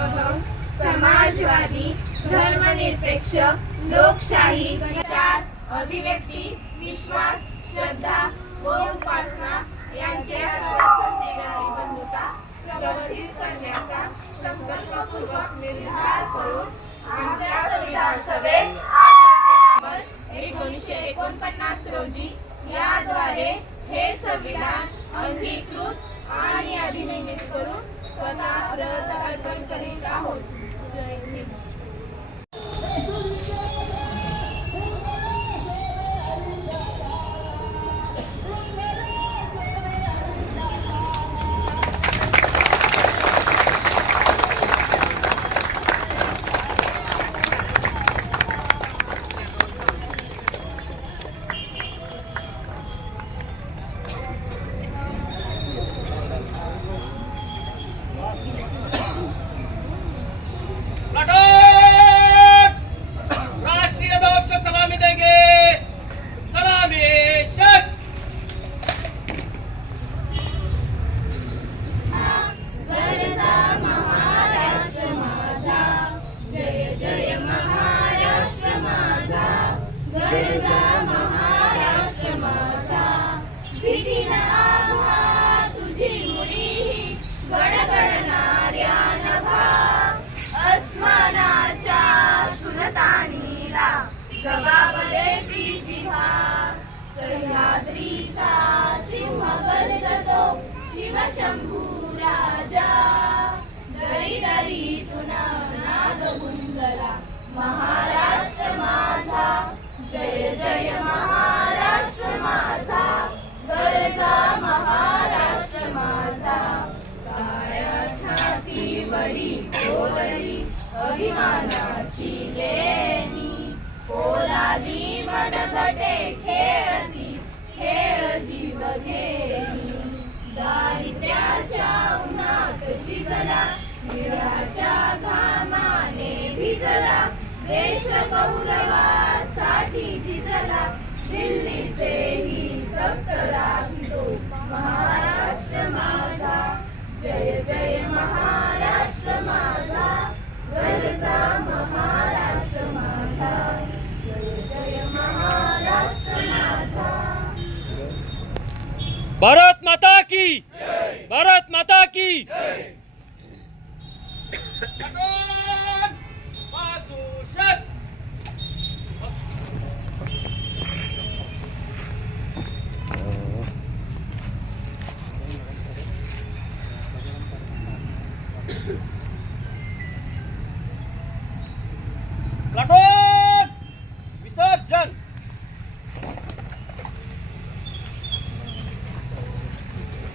उद्भव समाजवादी धर्मनिरपेक्ष लोकशाही विचार अभिव्यक्ती विश्वास श्रद्धा व उपासना यांचे आश्वासन देणारी बंधुता प्रवर्धित करण्याचा संकल्पपूर्वक निर्धार करून आमच्या संविधान सभेत 1949 रोजी याद्वारे हे संविधान अंगीकृत आणि अधिनियमित करून स्वतः व्रत अर्पण करीत आहोत. जय हिंद. राष्ट्रीय ध्वज को सलामी देंगे. सलामी शट. गरजा महाराष्ट्र माझा, जय जय महाराष्ट्र माझा. गरजा महाराष्ट्र माझा, भीती नावा तुझी मुरी गडगडणाऱ्या नभा. अस्मानाच्या सुलतानीला जबाब देती जिव्हा. सह्याद्रीचा सिंह गर्जतो शिवशंभू राजा. दरी दरीतून नाद गुंजला महाराष्ट्र माझा. जय जय महाराष्ट्र माझा. गरजा महाराष्ट्र माझा. काळ्या छातीवरी कोरली अभिमानाची लेणी. पोलादी मनगटे खेळती खेळ जीव घेणी. दारिद्र्याच्या उन्हात शिजला, निळाच्या घामाने भिजला. देश गौरवासाठी झिजला, दिल्लीचेही तप्त राखितो महाराष्ट्र माझा. जय जय महाराष्ट्र माझा. गरजा महाराष्ट्र माझा. जय जय महाराष्ट्र माझा. भारत माता की. भारत माता की.